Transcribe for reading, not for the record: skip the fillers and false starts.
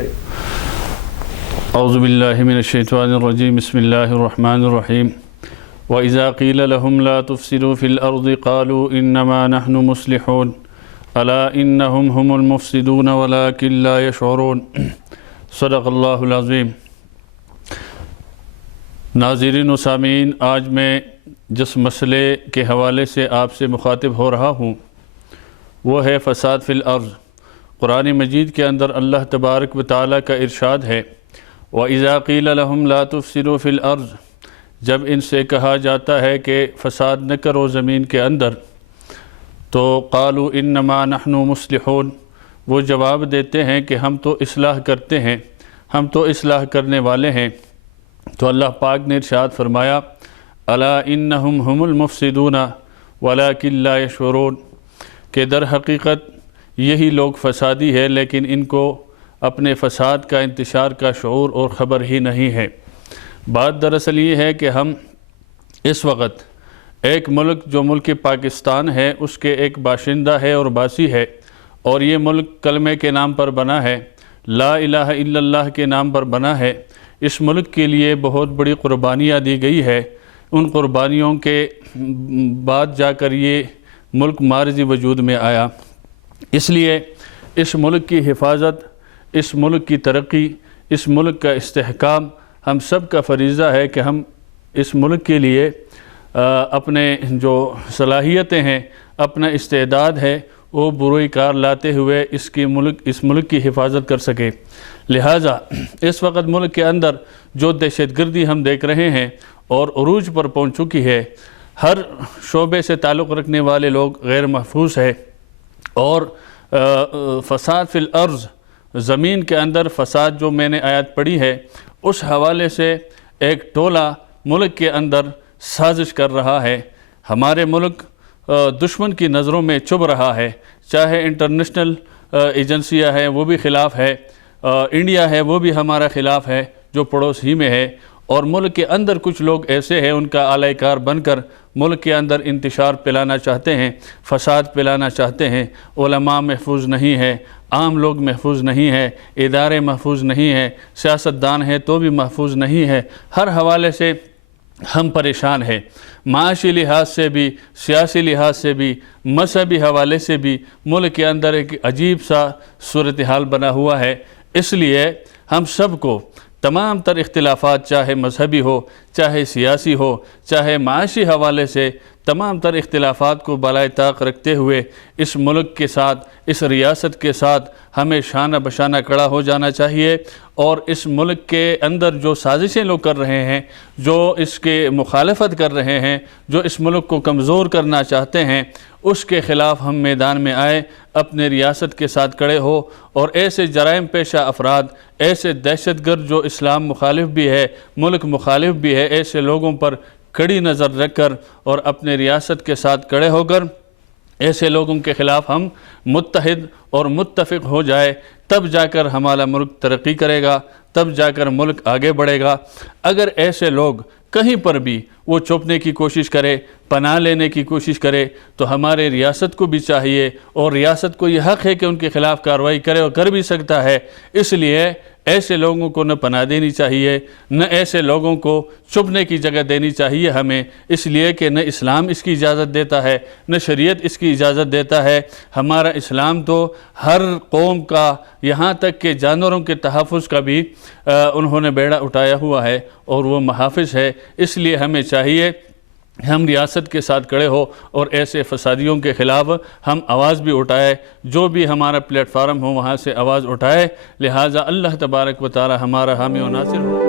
اعوذ باللہ من الشیطان الرجیم بسم اللہ الرحمن الرحیم وَإِذَا قِيلَ لَهُمْ لَا تُفْسِدُوا فِي الْأَرْضِ قَالُوا إِنَّمَا نَحْنُ مُصْلِحُونَ أَلَا إِنَّهُمْ هُمُ الْمُفْسِدُونَ وَلَكِنْ لَا يَشْعُرُونَ صدق اللہ العظیم۔ ناظرین و سامعین، آج میں جس مسئلے کے حوالے سے آپ سے مخاطب ہو رہا ہوں وہ ہے فساد فی الارض۔ قرآن مجید کے اندر اللہ تبارک و تعالیٰ کا ارشاد ہے وَإِذَا قِيلَ لَهُمْ لَا تُفْسِدُوا فِي الْأَرْضِ، جب ان سے کہا جاتا ہے کہ فساد نہ کرو زمین کے اندر، تو قالوا انما نحن مصلحون، وہ جواب دیتے ہیں کہ ہم تو اصلاح کرتے ہیں، ہم تو اصلاح کرنے والے ہیں۔ تو اللہ پاک نے ارشاد فرمایا الا انہم ہم المفسدون ولکن لا یشعرون، کہ در حقیقت یہی لوگ فسادی ہے لیکن ان کو اپنے فساد کا انتشار کا شعور اور خبر ہی نہیں ہے۔ بات دراصل یہ ہے کہ ہم اس وقت ایک ملک جو ملک پاکستان ہے اس کے ایک باشندہ ہے اور باسی ہے، اور یہ ملک کلمے کے نام پر بنا ہے، لا الہ الا اللہ کے نام پر بنا ہے۔ اس ملک کے لیے بہت بڑی قربانیاں دی گئی ہے، ان قربانیوں کے بعد جا کر یہ ملک معرض وجود میں آیا۔ اس لیے اس ملک کی حفاظت، اس ملک کی ترقی، اس ملک کا استحکام ہم سب کا فریضہ ہے کہ ہم اس ملک کے لیے اپنے جو صلاحیتیں ہیں، اپنا استعداد ہے، وہ بروئی کار لاتے ہوئے اس ملک کی حفاظت کر سکے۔ لہٰذا اس وقت ملک کے اندر جو دہشت گردی ہم دیکھ رہے ہیں اور عروج پر پہنچ چکی ہے، ہر شعبے سے تعلق رکھنے والے لوگ غیر محفوظ ہے، اور فساد فی الارض، زمین کے اندر فساد جو میں نے آیت پڑھی ہے، اس حوالے سے ایک ٹولہ ملک کے اندر سازش کر رہا ہے۔ ہمارے ملک دشمن کی نظروں میں چبھ رہا ہے، چاہے انٹرنیشنل ایجنسیاں ہیں وہ بھی خلاف ہے، انڈیا ہے وہ بھی ہمارا خلاف ہے جو پڑوس ہی میں ہے، اور ملک کے اندر کچھ لوگ ایسے ہیں ان کا آلہ کار بن کر ملک کے اندر انتشار پھیلانا چاہتے ہیں، فساد پھیلانا چاہتے ہیں۔ علماء محفوظ نہیں ہے، عام لوگ محفوظ نہیں ہے، ادارے محفوظ نہیں ہیں، سیاستدان ہیں تو بھی محفوظ نہیں ہے۔ ہر حوالے سے ہم پریشان ہیں، معاشی لحاظ سے بھی، سیاسی لحاظ سے بھی، مذہبی حوالے سے بھی ملک کے اندر ایک عجیب سا صورتحال بنا ہوا ہے۔ اس لیے ہم سب کو تمام تر اختلافات، چاہے مذہبی ہو، چاہے سیاسی ہو، چاہے معاشی حوالے سے، تمام تر اختلافات کو بالائے طاق رکھتے ہوئے اس ملک کے ساتھ، اس ریاست کے ساتھ ہمیں شانہ بشانہ کھڑا ہو جانا چاہیے، اور اس ملک کے اندر جو سازشیں لوگ کر رہے ہیں، جو اس کے مخالفت کر رہے ہیں، جو اس ملک کو کمزور کرنا چاہتے ہیں، اس کے خلاف ہم میدان میں آئے، اپنے ریاست کے ساتھ کھڑے ہو، اور ایسے جرائم پیشہ افراد، ایسے دہشت گرد جو اسلام مخالف بھی ہے، ملک مخالف بھی ہے، ایسے لوگوں پر کڑی نظر رکھ کر اور اپنے ریاست کے ساتھ کھڑے ہو کر ایسے لوگوں کے خلاف ہم متحد اور متفق ہو جائے، تب جا کر ہمارا ملک ترقی کرے گا، تب جا کر ملک آگے بڑھے گا۔ اگر ایسے لوگ کہیں پر بھی وہ چھپنے کی کوشش کرے، پناہ لینے کی کوشش کرے، تو ہمارے ریاست کو بھی چاہیے، اور ریاست کو یہ حق ہے کہ ان کے خلاف کارروائی کرے، اور کر بھی سکتا ہے۔ اس لیے ایسے لوگوں کو نہ پناہ دینی چاہیے، نہ ایسے لوگوں کو چھپنے کی جگہ دینی چاہیے ہمیں، اس لیے کہ نہ اسلام اس کی اجازت دیتا ہے، نہ شریعت اس کی اجازت دیتا ہے۔ ہمارا اسلام تو ہر قوم کا، یہاں تک کہ جانوروں کے تحفظ کا بھی انہوں نے بیڑا اٹھایا ہوا ہے، اور وہ محافظ ہے۔ اس لیے ہمیں چاہیے ہم ریاست کے ساتھ کھڑے ہو اور ایسے فسادیوں کے خلاف ہم آواز بھی اٹھائے، جو بھی ہمارا پلیٹ فارم ہو وہاں سے آواز اٹھائے۔ لہٰذا اللہ تبارک و تعالی ہمارا حامی و ناصر ہو۔